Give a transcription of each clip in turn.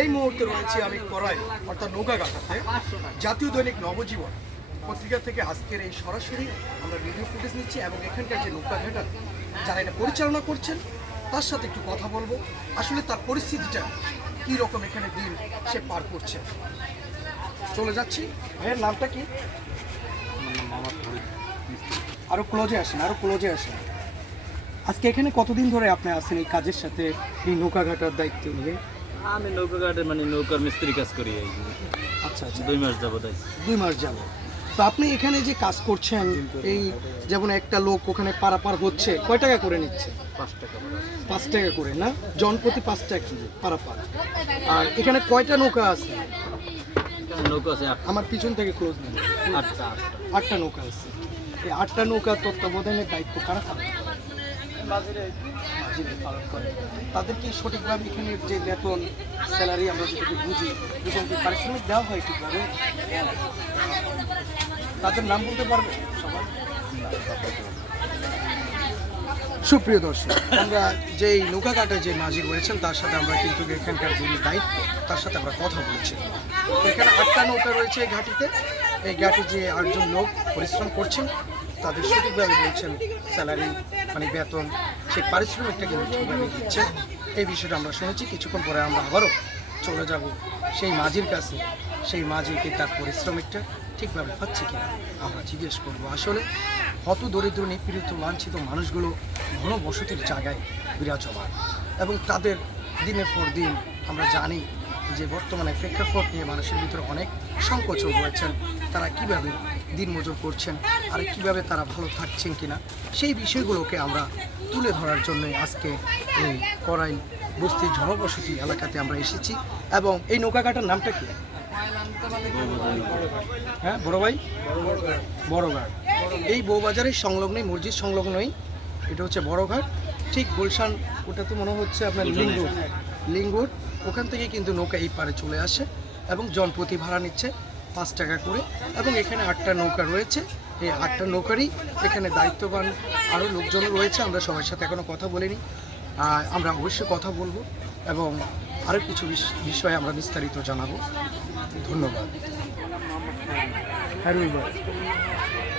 এই মুহূর্তে রয়েছে আমি করাই অর্থাৎ নৌকা ঘাটাতে জাতীয় দৈনিক নবজীবন। পত্রিকা থেকে আজকের এই সরাসরি আমরা ভিডিও ফুটেজ নিচ্ছি এবং এখানকার যে নৌকা ঘাটা যারা এটা পরিচালনা করছেন তার সাথে একটু কথা বলব। আসলে তার পরিস্থিতিটা কী রকম এখানে দিন সে পার করছে? চলে যাচ্ছি। ভাইয়ের নামটা কি? আরও ক্লোজে আসেন আরও ক্লোজে আসেন। আজকে এখানে কতদিন ধরে আপনি আছেন এই কাজের সাথে এই নৌকা ঘাটার দায়িত্ব নিয়ে? আমি নৌকা ঘাটে মানে নৌকার মিস্ত্রি কাজ করি আচ্ছা আচ্ছা। দুই মাস যাব তাই দুই মাস যাব তো আপনি এখানে যে কাজ করছেন এই যেমন একটা লোক ওখানে পারাপার হচ্ছে কয় টাকা করে নিচ্ছে? পাঁচ টাকা। পাঁচ টাকা করে না? জনপ্রতি পাঁচ টাকা পারাপার। আর এখানে কয়টা নৌকা আছে? নৌকা আছে আমার পিছন থেকে ক্লোজ নেই। আটটা আটটা। নৌকা আছে। এই আটটা নৌকা তত্ত্বাবধানের দায়িত্ব কারা পালন করে? মাঝিরা পালন করে তাদের কি সঠিকভাবে এখানে যে বেতন স্যালারি আমরা যেটাকে বুঝি এরকম কি পারিশ্রমিক দেওয়া হয় ঠিকভাবে? তাদের নাম বলতে পারবে? সুপ্রিয় দর্শক, আমরা যেই নৌকা কাটায় যে মাঝি রয়েছেন, তার সাথে আমরা কিন্তু এখানকার যিনি দায়িত্ব, তার সাথে আমরা কথা বলেছি। এখানে আটটা নৌকা রয়েছে এই ঘাটিতে। এই ঘাটে যে আটজন লোক পরিশ্রম করছেন, তাদের সঠিকভাবে বলছেন স্যালারি মানে বেতন, সেই পারিশ্রমিকটা কিন্তু ঠিকভাবে দিচ্ছে এই বিষয়টা আমরা শুনেছি, কিছুক্ষণ পরে আমরা আবারও চলে যাব সেই মাঝির কাছে। সেই মাঝি কি তার পরিশ্রমিকটা ঠিকভাবে পাচ্ছে কিনা আমরা জিজ্ঞেস করব। আসলে হত দরিদ্র নিপীড়িত, লাঞ্ছিত মানুষগুলো ঘনবসতির জায়গায় বিরাজমান এবং তাদের দিনের পর দিন আমরা জানি যে বর্তমানে প্রেক্ষাপট নিয়ে মানুষের ভিতরে অনেক সংকোচন রয়েছেন। তারা কীভাবে দিন মজুর করছেন আর কীভাবে তারা ভালো থাকছেন কিনা সেই বিষয়গুলোকে আমরা তুলে ধরার জন্য আজকে এই করাইল বস্তি জনবসতি এলাকাতে আমরা এসেছি। এবং এই নৌকাঘাটার নামটা কি? হ্যাঁ বড় ভাই? বড়ঘাট এই বউবাজারের সংলগ্নই মসজিদ সংলগ্নই এটা হচ্ছে বড়ঘাট ঠিক গুলশান ওটা তো মনে হচ্ছে আপনার লিঙ্গুট লিঙ্গুট ওখান থেকে কিন্তু নৌকা এই পারে চলে আসে এবং জনপ্রতি ভাড়া নিচ্ছে পাঁচ টাকা করে। এবং এখানে আটটা নৌকা রয়েছে। এই আটটা নৌকারই এখানে দায়িত্ববান আরও লোকজন রয়েছে। আমরা সবার সাথে এখনও কথা বলিনি। আর আমরা অবশ্যই কথা বলব এবং আরও কিছু বিষ- বিষয়ে আমরা বিস্তারিত জানাব। ধন্যবাদ। ভাই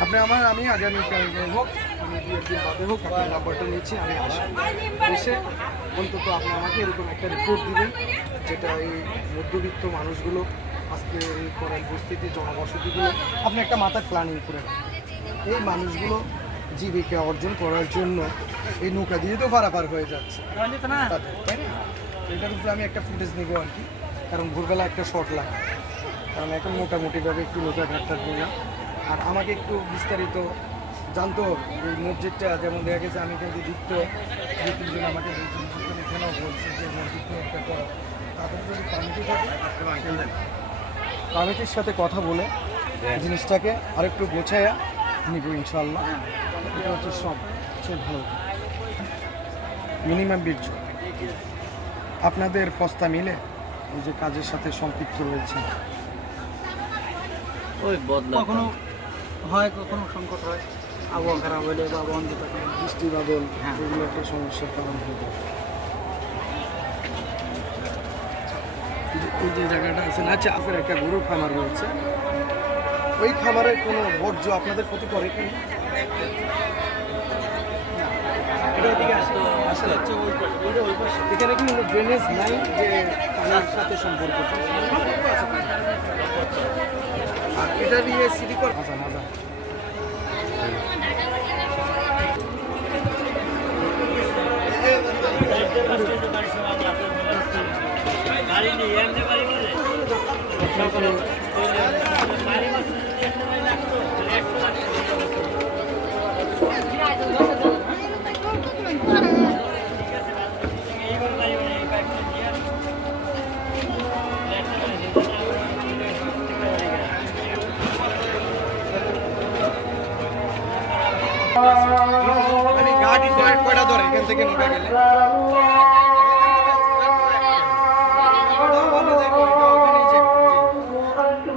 আপনি আমার আমি আগামীকাল হোক আমি দু একদিন বাদে হোক আপনার নাম্বারটা নিচ্ছি আমি আসব এসে অন্তত আপনি আমাকে এরকম একটা রিপোর্ট দিবেন যেটা এই মধ্যবিত্ত মানুষগুলো আজকে এই করার উপস্থিতি জনবসতিগুলো আপনি একটা মাথায় প্ল্যানিং করে রাখবেন এই মানুষগুলো জীবিকা অর্জন করার জন্য এই নৌকা দিয়ে তো পারাপার হয়ে যাচ্ছে। তাদের, তাই না? এটার উপরে আমি একটা ফুটেজ নেব আর কি। কারণ ভোরবেলা একটা শর্ট লাগে। কারণ এখন মোটামুটিভাবে একটু নৌকা ঘাটটা নিলাম আর আমাকে একটু বিস্তারিত জানতে হবে। এই মসজিদটা যেমন দেখা গেছে আমি কিন্তু দ্বিতীয় দু তিনজন আমাকে এখানেও বলছে যে মসজিদ নিয়ে একটা করো তাদের যদি কমিটি থাকে কমিটির সাথে কথা বলে জিনিসটাকে আরেকটু গোছায়া নিব ইনশাল্লাহ এটা হচ্ছে সব। সব ভালো। মিনিমাম বীর্য আপনাদের কস্তা মিলে এই যে কাজের সাথে সম্পৃক্ত রয়েছে। ওই বদলা কখনো হয় কখনো সংকট হয়? আবহাওয়া খারাপ হলে বা বন্ধ থাকে বৃষ্টি বাদল হ্যাঁ। এগুলো একটা সমস্যার কারণ হয়ে যায় এই যে- জায়গাটা আছে না চাষের একটা গরু খামার রয়েছে। ওই খামারের কোনো বর্জ্য আপনাদের ক্ষতি করে কি? এখানে কি ড্রেনেজ নাই যে এটা নিয়ে সিটি কর হাজার হাজার গাড়ি নিয়ে এমনি হাঁটি কয়টা ধরে এখান থেকে নৌকা গেলে?